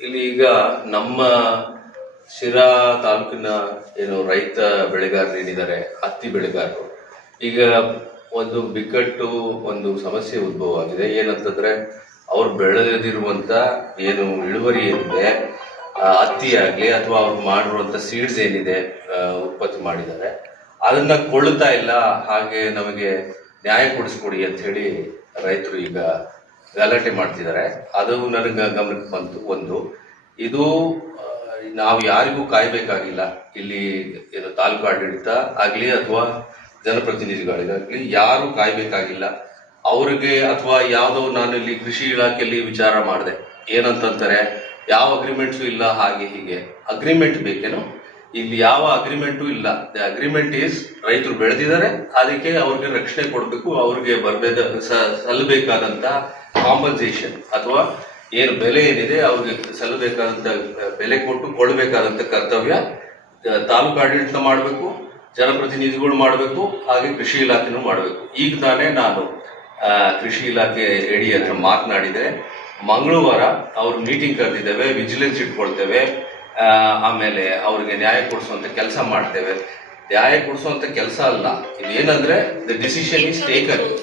ಇಲ್ಲಿ ಈಗ ನಮ್ಮ ಶಿರಾ ತಾಲೂಕಿನ ಏನು ರೈತ ಬೆಳೆಗಾರರು ಏನಿದ್ದಾರೆ, ಹತ್ತಿ ಬೆಳೆಗಾರರು. ಈಗ ಒಂದು ಬಿಕ್ಕಟ್ಟು, ಒಂದು ಸಮಸ್ಯೆ ಉದ್ಭವ ಆಗಿದೆ ಏನಂತಂದ್ರೆ, ಅವ್ರು ಬೆಳೆದಿರುವಂತ ಏನು ಇಳುವರಿ ಏನಿದೆ ಹತ್ತಿ ಆಗ್ಲಿ ಅಥವಾ ಅವ್ರು ಮಾಡಿರುವಂತ ಸೀಡ್ಸ್ ಏನಿದೆ ಉತ್ಪತ್ತಿ ಮಾಡಿದ್ದಾರೆ. ಅದನ್ನ ಕೊಳ್ಳುತ್ತಾ ಇಲ್ಲ, ಹಾಗೆ ನಮಗೆ ನ್ಯಾಯ ಕೊಡಿಸ್ಕೊಡಿ ಅಂತ ಹೇಳಿ ರೈತರು ಈಗ ಗಲಾಟೆ ಮಾಡ್ತಿದ್ದಾರೆ. ಅದು ನನಗೆ ಗಮನಕ್ಕೆ ಬಂತು, ಒಂದು. ಇದು ನಾವು ಯಾರಿಗೂ ಕಾಯಬೇಕಾಗಿಲ್ಲ. ಇಲ್ಲಿ ಇದು ತಾಲೂಕು ಆಡಳಿತ ಆಗಲಿ ಅಥವಾ ಜನಪ್ರತಿನಿಧಿಗಳಿಗಾಗಲಿ ಯಾರು ಕಾಯಬೇಕಾಗಿಲ್ಲ. ಅವ್ರಿಗೆ ಅಥವಾ ಯಾವುದೋ ನಾನು ಇಲ್ಲಿ ಕೃಷಿ ಇಲಾಖೆಯಲ್ಲಿ ವಿಚಾರ ಮಾಡಿದೆ. ಏನಂತಂತಾರೆ ಯಾವ ಅಗ್ರಿಮೆಂಟ್ಸು ಇಲ್ಲ, ಹಾಗೆ ಹೀಗೆ. ಅಗ್ರಿಮೆಂಟ್ ಬೇಕೇನೋ? ಇಲ್ಲಿ ಯಾವ ಅಗ್ರಿಮೆಂಟು ಇಲ್ಲ. ದ ಅಗ್ರಿಮೆಂಟ್ ಈಸ್ ರೈತರು ಬೆಳೆದಿದ್ದಾರೆ, ಅದಕ್ಕೆ ಅವ್ರಿಗೆ ರಕ್ಷಣೆ ಕೊಡಬೇಕು, ಅವ್ರಿಗೆ ಬರಬೇಕಾದ, ಸ- ಸಲ್ಲಬೇಕಾದಂತ ಕಾಂಪನ್ಸೇಷನ್ ಅಥವಾ ಏನು ಬೆಲೆ ಏನಿದೆ ಅವ್ರಿಗೆ ಸಲ್ಲಬೇಕಾದಂತ ಬೆಲೆ ಕೊಟ್ಟು ಕೊಡಬೇಕಾದಂತ ಕರ್ತವ್ಯ ತಾಲೂಕು ಆಡಳಿತ ಮಾಡಬೇಕು, ಜನಪ್ರತಿನಿಧಿಗಳು ಮಾಡಬೇಕು, ಹಾಗೆ ಕೃಷಿ ಇಲಾಖೆನೂ ಮಾಡಬೇಕು. ಈಗ ತಾನೇ ನಾನು ಕೃಷಿ ಇಲಾಖೆ ಎಡಿ ಹತ್ರ ಮಾತನಾಡಿದೆ. ಮಂಗಳವಾರ ಅವ್ರ ಮೀಟಿಂಗ್ ಕರೆದಿದ್ದೇವೆ ವಿಜಿಲೆನ್ಸ್ ಇಟ್ಕೊಳ್ತೇವೆ ಆಮೇಲೆ ಅವ್ರಿಗೆ ನ್ಯಾಯ ಕೊಡಿಸುವಂಥ ಕೆಲಸ ಮಾಡ್ತೇವೆ. ನ್ಯಾಯ ಕೊಡಿಸುವಂತ ಕೆಲಸ ಅಲ್ಲ. ಇದೇನಂದ್ರೆ ದ ಡಿಸಿಷನ್ ಇಸ್ ಟೇಕನ್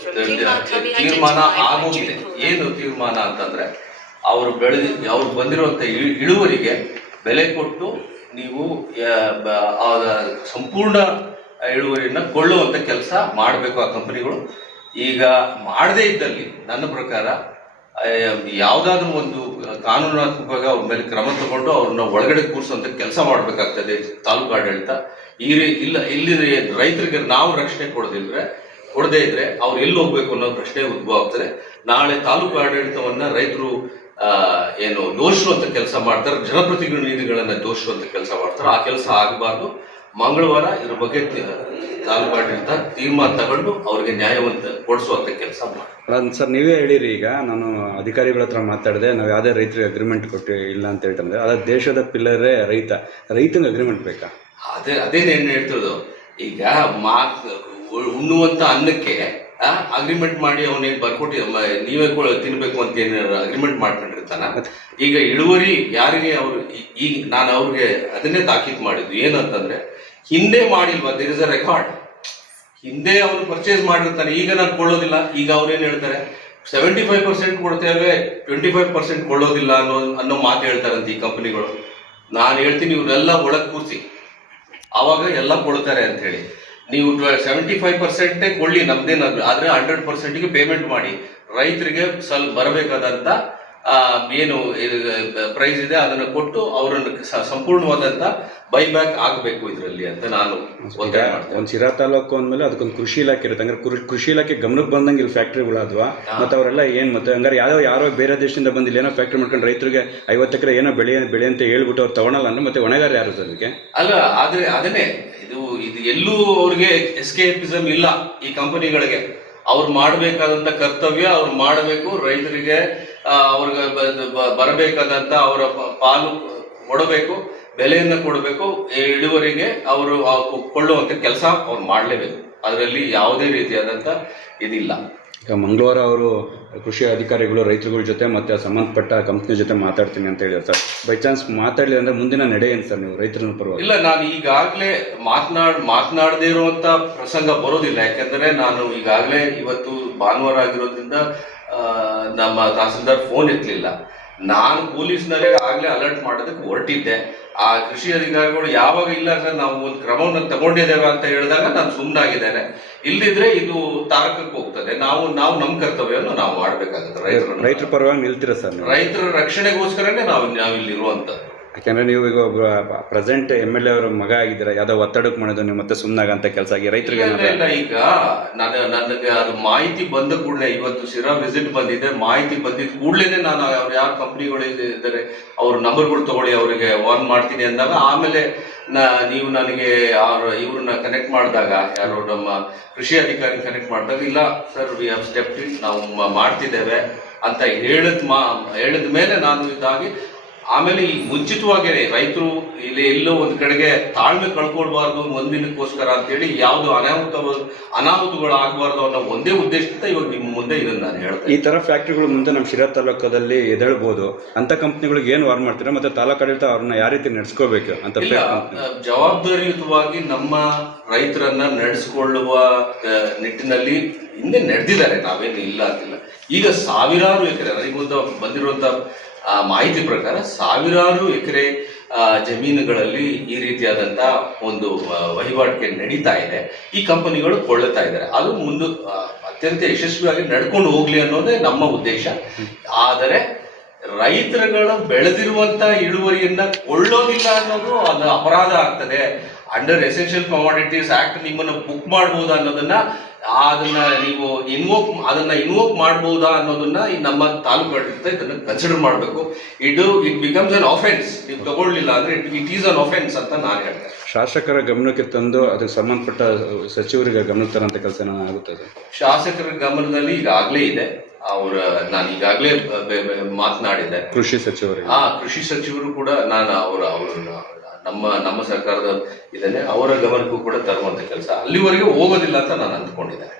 ತೀರ್ಮಾನ ಆಗೋಗಿದೆ. ಏನು ತೀರ್ಮಾನ ಅಂತಂದ್ರೆ ಅವರು ಬೆಳೆದ ಅವ್ರು ಬಂದಿರುವಂತ ಇಳು- ಇಳುವರಿಗೆ ಬೆಲೆ ಕೊಟ್ಟು ನೀವು ಸಂಪೂರ್ಣ ಇಳುವರಿಯನ್ನ ಕೊಳ್ಳುವಂತ ಕೆಲಸ ಮಾಡಬೇಕು ಆ ಕಂಪನಿಗಳು. ಈಗ ಮಾಡದೇ ಇದ್ದಲ್ಲಿ ನನ್ನ ಪ್ರಕಾರ ಯಾವುದಾದ್ರೂ ಒಂದು ಕಾನೂನಾತ್ಮಕವಾಗಿ ಅವ್ರ ಮೇಲೆ ಕ್ರಮ ತಗೊಂಡು ಅವ್ರನ್ನ ಒಳಗಡೆ ಕೂರಿಸುವಂತ ಕೆಲಸ ಮಾಡಬೇಕಾಗ್ತದೆ. ತಾಲೂಕು ಆಡಳಿತ. ಈ ರೀ- ಇಲ್ಲ ಇಲ್ಲಿ ರೈತರಿಗೆ ನಾವು ರಕ್ಷಣೆ ಕೊಡದಿದ್ರೆ ಕೊಡದೇ ಇದ್ರೆ ಅವ್ರು ಎಲ್ಲಿ ಹೋಗ್ಬೇಕು ಅನ್ನೋ ಪ್ರಶ್ನೆ ಉದ್ಭವ ಆಗ್ತದೆ ನಾಳೆ ತಾಲೂಕು ಆಡಳಿತವನ್ನ ರೈತರು ಏನು ದೋಷುವಂತ ಕೆಲಸ ಮಾಡ್ತಾರೆ, ಜನಪ್ರತಿನಿಧಿಗಳನ್ನ ದೋಷುವಂತ ಕೆಲಸ ಮಾಡ್ತಾರೆ. ಆ ಕೆಲಸ ಆಗಬಾರ್ದು. ಮಂಗಳವಾರ ಇದ್ರ ಬಗ್ಗೆ ತಾಲೂಕು ಆಡಳಿತ ತೀರ್ಮಾನ ತಗೊಂಡು ಅವ್ರಿಗೆ ನ್ಯಾಯವಂತ ಕೊಡಿಸುವಂತ ಕೆಲಸ ಮಾಡ್ತಾರೆ. ಸರ್ ನೀವೇ ಹೇಳಿರಿ ಈಗ ನಾನು ಅಧಿಕಾರಿಗಳ ಹತ್ರ ಮಾತಾಡಿದೆ ನಾವು ಯಾವುದೇ ರೈತರಿಗೆ ಅಗ್ರಿಮೆಂಟ್ ಕೊಟ್ಟು ಇಲ್ಲ ಅಂತ ಹೇಳ್ತಂದ್ರೆ ಅದ ದೇಶದ ಪಿಲ್ಲರೇ ರೈತ. ರೈತನ ಅಗ್ರಿಮೆಂಟ್ ಬೇಕಾ? ಅದೇ ಅದೇನೇನು ಹೇಳ್ತಿರೋದು? ಈಗ ಮಾ ಉಣ್ಣುವಂತ ಅನ್ನಕ್ಕೆ ಅಗ್ರಿಮೆಂಟ್ ಮಾಡಿ ಅವನಿಗೆ ಬರ್ಕೊಟ್ಟಿ ನೀವೇ ತಿನ್ಬೇಕು ಅಂತ ಏನಾರ ಅಗ್ರಿಮೆಂಟ್ ಮಾಡ್ಕೊಂಡಿರ್ತಾನ? ಈಗ ಇಳುವರಿ ಯಾರಿಗೆ ಅವ್ರು ಈಗ ನಾನು ಅವ್ರಿಗೆ ಅದನ್ನೇ ತಾಕೀತ್ ಮಾಡಿದ್ದು. ಏನಂತಂದ್ರೆ ಹಿಂದೆ ಮಾಡಿಲ್ವಾ? ದಿರ್ ಇಸ್ ಅ ರೆಕಾರ್ಡ್ ಹಿಂದೆ ಅವ್ರು ಪರ್ಚೇಸ್ ಮಾಡಿರ್ತಾನೆ. ಈಗ ನಾನು ಕೊಳ್ಳೋದಿಲ್ಲ. ಈಗ ಅವ್ರೇನ್ ಹೇಳ್ತಾರೆ? ಸೆವೆಂಟಿ ಫೈವ್ ಪರ್ಸೆಂಟ್ ಕೊಡ್ತೇವೆ ಟ್ವೆಂಟಿ ಫೈವ್ ಪರ್ಸೆಂಟ್ ಕೊಳ್ಳೋದಿಲ್ಲ ಅನ್ನೋ ಅನ್ನೋ ಮಾತು ಹೇಳ್ತಾರಂತ ಈ ಕಂಪನಿಗಳು ನಾನು ಹೇಳ್ತೀನಿ ಇವರೆಲ್ಲ ಒಳಗೆ ಕೂರಿಸಿ. ಅವಾಗ ಎಲ್ಲ ಕೊಡ್ತಾರೆ ಅಂತ ಹೇಳಿ. ನೀವು ಸೆವೆಂಟಿ ಫೈವ್ ಪರ್ಸೆಂಟೇ ಕೊಳ್ಳಿ ನಮ್ದೇನ ಆದ್ರೆ ಹಂಡ್ರೆಡ್ ಪರ್ಸೆಂಟ್ಗೆ ಪೇಮೆಂಟ್ ಮಾಡಿ. ರೈತರಿಗೆ ಸ್ವಲ್ಪ ಬರಬೇಕಾದಂತ ಏನು ಪ್ರೈಸ್ ಇದೆ ಅದನ್ನ ಕೊಟ್ಟು ಅವರನ್ನು ಸಂಪೂರ್ಣವಾದಂತ ಬೈಬ್ಯಾಕ್ ಆಗಬೇಕು ಇದರಲ್ಲಿ ಅಂತ ನಾನು ಒತ್ತಾಯ ಮಾಡ್ತೇನೆ. ಒಂದು ಶಿರಾ ತಾಲೂಕು ಅಂದ್ಮೇಲೆ ಅದಕ್ಕೊಂದು ಕೃಷಿ ಇಲಾಖೆ ಇರುತ್ತೆ. ಹಂಗಾರೆ ಕೃಷಿ ಇಲಾಖೆ ಗಮನಕ್ಕೆ ಬಂದಂಗೆ ಇಲ್ಲಿ ಫ್ಯಾಕ್ಟ್ರಿಗಳಾದ್ವಾ? ಮತ್ತೆ ಅವರೆಲ್ಲ ಏನ್ ಮತ್ತೆ ಹಂಗಾರೆ ಯಾವ ಯಾರೋ ಬೇರೆ ದೇಶದಿಂದ ಬಂದಿಲ್ಲ ಏನೋ ಫ್ಯಾಕ್ಟ್ರಿ ಮಾಡ್ಕೊಂಡು ರೈತರಿಗೆ ಐವತ್ತು ಎಕರೆ ಏನೋ ಬೆಳೆ ಬೆಳೆ ಅಂತ ಹೇಳ್ಬಿಟ್ಟು ಅವ್ರು ತಗೊಳಲ್ಲ ಅಂದ್ರೆ ಮತ್ತೆ ಹೊಣೆಗಾರ ಯಾರು ಅದಕ್ಕೆ ಅಲ್ಲ ಆದ್ರೆ ಅದನ್ನೇ ಇದು ಇದು ಎಲ್ಲೂ ಅವ್ರಿಗೆ ಎಸ್ಕೇಪಿಸಮ್ ಇಲ್ಲ ಈ ಕಂಪನಿಗಳಿಗೆ. ಅವ್ರು ಮಾಡಬೇಕಾದಂತ ಕರ್ತವ್ಯ ಅವ್ರು ಮಾಡಬೇಕು ರೈತರಿಗೆ ಅವ್ರಿಗೆ ಬ- ಬ- ಬರಬೇಕಾದಂತ ಅವರ ಪಾಲು ಕೊಡಬೇಕು ಬೆಲೆಯನ್ನ ಕೊಡಬೇಕು ಇಳುವರಿಗೆ ಅವರು ಕೊಳ್ಳುವಂಥ ಕೆಲಸ ಅವ್ರು ಮಾಡಲೇಬೇಕು. ಅದರಲ್ಲಿ ಯಾವುದೇ ರೀತಿಯಾದಂತ ಇದಿಲ್ಲ. ಈಗ ಮಂಗಳವಾರ ಅವರು ಕೃಷಿ ಅಧಿಕಾರಿಗಳು ರೈತರುಗಳ ಜೊತೆ ಮತ್ತೆ ಸಂಬಂಧಪಟ್ಟ ಕಂಪ್ನಿ ಜೊತೆ ಮಾತಾಡ್ತೀನಿ ಅಂತ ಹೇಳಿದ್ರು ಸರ್. ಬೈ ಚಾನ್ಸ್ ಮಾತಾಡಲಿ ಅಂದ್ರೆ ಮುಂದಿನ ನಡೆ ಏನು ಸರ್ ನೀವು ರೈತರ ಪರವಾಗಿ? ಇಲ್ಲ ನಾನು ಈಗಾಗಲೇ ಮಾತನಾಡ್ ಮಾತನಾಡದೇ ಇರುವಂತ ಪ್ರಸಂಗ ಬರೋದಿಲ್ಲ. ಯಾಕಂದ್ರೆ ನಾನು ಈಗಾಗಲೇ ಇವತ್ತು ಭಾನುವಾರ ಆಗಿರೋದ್ರಿಂದ ನಮ್ಮ ತಹಸೀಲ್ದಾರ್ ಫೋನ್ ಎತ್ತಲಿಲ್ಲ. ನಾನು ಪೊಲೀಸ್ನವರಿಗೆ ಆಗ್ಲೇ ಅಲರ್ಟ್ ಮಾಡೋದಕ್ಕೆ ಹೊರಟಿದ್ದೆ. ಆ ಕೃಷಿ ಅಧಿಕಾರಿಗಳು ಯಾವಾಗ ಇಲ್ಲ ಸರ್ ನಾವು ಒಂದು ಕ್ರಮವನ್ನು ತಗೊಂಡಿದ್ದೇವೆ ಅಂತ ಹೇಳಿದಾಗ ನಾನು ಸುಮ್ಮನಾಗಿದ್ದೇನೆ ಇಲ್ದಿದ್ರೆ ಇದು ತಾರಕಕ್ಕೆ ಹೋಗ್ತದೆ. ನಾವು ನಾವು ನಮ್ಮ ಕರ್ತವ್ಯವನ್ನು ನಾವು ಮಾಡಬೇಕಾಗುತ್ತೆ ರೈತರು ರೈತರ ಪರವಾಗಿ ನಿಲ್ತಿರ ಸರ್ ರೈತರ ರಕ್ಷಣೆಗೋಸ್ಕರನೇ ನಾವು ನಾವು ಇಲ್ಲಿ ಇರುವಂತದ್ದು ಯಾಕಂದ್ರೆ ನೀವು ಈಗ ಒಬ್ಬ ಪ್ರೆಸೆಂಟ್ ಎಂ ಎಲ್ ಎ ಅವರ ಮಗ ಆಗಿದ್ದೀರಾ ಯಾವ್ದೋ ಒತ್ತಡಕ್ಕೆ ಮಾಡಿದ್ರು ನೀವು ಮತ್ತೆ ಸುಮ್ಮನಾಗಂತ ಕೆಲಸ ಆಗಿ ರೈತರಿಗೆ ಇಲ್ಲ ಈಗ ನಾನು ನನಗೆ ಅದು ಮಾಹಿತಿ ಬಂದ ಕೂಡಲೇ ಇವತ್ತು ಶಿರಾ ವಿಸಿಟ್ ಬಂದಿದೆ ಮಾಹಿತಿ ಬಂದಿದ್ದ ಕೂಡಲೇ ನಾನು ಅವ್ರು ಯಾವ ಕಂಪ್ನಿಗಳು ಇದ್ದಾರೆ ಅವ್ರ ನಂಬರ್ಗಳು ತಗೊಳ್ಳಿ ಅವರಿಗೆ ವಾರ್ನ್ ಮಾಡ್ತೀನಿ ಅಂದಾಗ ಆಮೇಲೆ ನಾ ನೀವು ನನಗೆ ಅವ್ರ ಇವ್ರನ್ನ ಕನೆಕ್ಟ್ ಮಾಡಿದಾಗ ಯಾರು ನಮ್ಮ ಕೃಷಿ ಅಧಿಕಾರಿ ಕನೆಕ್ಟ್ ಮಾಡಿದಾಗ ಇಲ್ಲ ಸರ್ ವಿ ಹ್ಯಾವ್ ಸ್ಟೆಪ್ ನಾವು ಮಾಡ್ತಿದ್ದೇವೆ ಅಂತ ಹೇಳಿದ ಮಾ ಹೇಳಿದ ಮೇಲೆ ನಾನು ಇದಾಗಿ ಆಮೇಲೆ ಈ ಮುಂಚಿತವಾಗಿ ರೈತರು ಇಲ್ಲಿ ಎಲ್ಲೋ ಒಂದ್ ಕಡೆಗೆ ತಾಳ್ಮೆ ಕಳ್ಕೊಳ್ಬಾರ್ದು ಒಂದಿನಕ್ಕೋಸ್ಕರ ಅಂತೇಳಿ ಯಾವ್ದು ಅನಾಹುತ ಅನಾಹುತಗಳು ಆಗಬಾರ್ದು ಅನ್ನೋ ಒಂದೇ ಉದ್ದೇಶದಿಂದ ಇವಾಗ ನಿಮ್ಮ ಮುಂದೆ ಇದನ್ನ ನಾನು ಹೇಳ್ತೇನೆ ಈ ತರ ಫ್ಯಾಕ್ಟ್ರಿಗಳು ಮುಂದೆ ನಮ್ಮ ಶಿರಾ ತಾಲೂಕದಲ್ಲಿ ಎದಳ್ಬಹುದು ಅಂತ ಕಂಪ್ನಿಗಳಿಗೆ ಏನು ವಾರ್ ಮಾಡ್ತೀರಾ? ಮತ್ತೆ ತಾಲೂಕಾಡಳಿತ ಅವ್ರನ್ನ ಯಾವ ರೀತಿ ನಡೆಸ್ಕೋಬೇಕು ಅಂತ ಜವಾಬ್ದಾರಿಯುತವಾಗಿ ನಮ್ಮ ರೈತರನ್ನ ನಡೆಸಿಕೊಳ್ಳುವ ನಿಟ್ಟಿನಲ್ಲಿ ಹಿಂದೆ ನಡೆದಿದ್ದಾರೆ, ನಾವೇನು ಇಲ್ಲ ಅಂತಿಲ್ಲ. ಈಗ ಸಾವಿರಾರು ಎಕರೆ ನನಗೊಂದು ಬಂದಿರುವಂತ ಮಾಹಿತಿ ಪ್ರಕಾರ ಸಾವಿರಾರು ಎಕರೆ ಜಮೀನುಗಳಲ್ಲಿ ಈ ರೀತಿಯಾದಂತ ಒಂದು ವಹಿವಾಟಿಗೆ ನಡೀತಾ ಇದೆ. ಈ ಕಂಪನಿಗಳು ಕೊಳ್ಳುತ್ತಾ ಇದ್ದಾರೆ. ಅದು ಮುಂದೆ ಅತ್ಯಂತ ಯಶಸ್ವಿಯಾಗಿ ನಡ್ಕೊಂಡು ಹೋಗ್ಲಿ ಅನ್ನೋದೇ ನಮ್ಮ ಉದ್ದೇಶ. ಆದರೆ ರೈತರುಗಳು ಬೆಳೆದಿರುವಂತ ಇಳುವರಿಯನ್ನ ಕೊಳ್ಳೋದಿಲ್ಲ ಅನ್ನೋದು ಅದು ಅಪರಾಧ ಆಗ್ತದೆ. ಅಂಡರ್ ಎಸೆನ್ಷಿಯಲ್ ಕಮಾಡಿಟೀಸ್ ಆಕ್ಟ್ ನಿಮ್ಮನ್ನು ಬುಕ್ ಮಾಡಬಹುದು ಅನ್ನೋದನ್ನ ಅದನ್ನ ನೀವು ಇನ್ವೋಕ್ ಅದನ್ನ ಇನ್ವೋಕ್ ಮಾಡಬಹುದಾ ಅನ್ನೋದನ್ನ ಈ ನಮ್ಮ ತಾಲೂಕು ಆಡಳಿತ ಇದನ್ನ ಕನ್ಸಿಡರ್ ಮಾಡಬೇಕು. ಇದು ಇಟ್ ಬಿಕಮ್ಸ್ ಅನ್ ಆಫೆನ್ಸ್ ನೀವು ತಗೊಳ್ಳಿಲ್ಲ ಅಂದ್ರೆ ಇಟ್ ಈಸ್ ಅನ್ ಆಫೆನ್ಸ್ ಅಂತ ನಾನು ಹೇಳ್ತೇನೆ ಶಾಸಕರ ಗಮನಕ್ಕೆ ತಂದು ಅದಕ್ಕೆ ಸಂಬಂಧಪಟ್ಟ ಸಚಿವರಿಗೆ ಗಮನ ತರಂತ ಕೆಲಸ ಆಗುತ್ತದೆ ಶಾಸಕರ ಗಮನದಲ್ಲಿ ಈಗಾಗಲೇ ಇದೆ. ಅವರ ನಾನು ಈಗಾಗಲೇ ಮಾತನಾಡಿದ್ದೆ. ಕೃಷಿ ಸಚಿವರು ಆ ಕೃಷಿ ಸಚಿವರು ಕೂಡ ನಾನು ಅವರ ಅವರನ್ನ ನಮ್ಮ ನಮ್ಮ ಸರ್ಕಾರದ ಇದನ್ನೇ ಅವರ ಗಮನಕ್ಕೂ ಕೂಡ ತರುವಂತ ಕೆಲಸ. ಅಲ್ಲಿವರೆಗೆ ಹೋಗೋದಿಲ್ಲ ಅಂತ ನಾನು ಅಂದ್ಕೊಂಡಿದ್ದೇನೆ.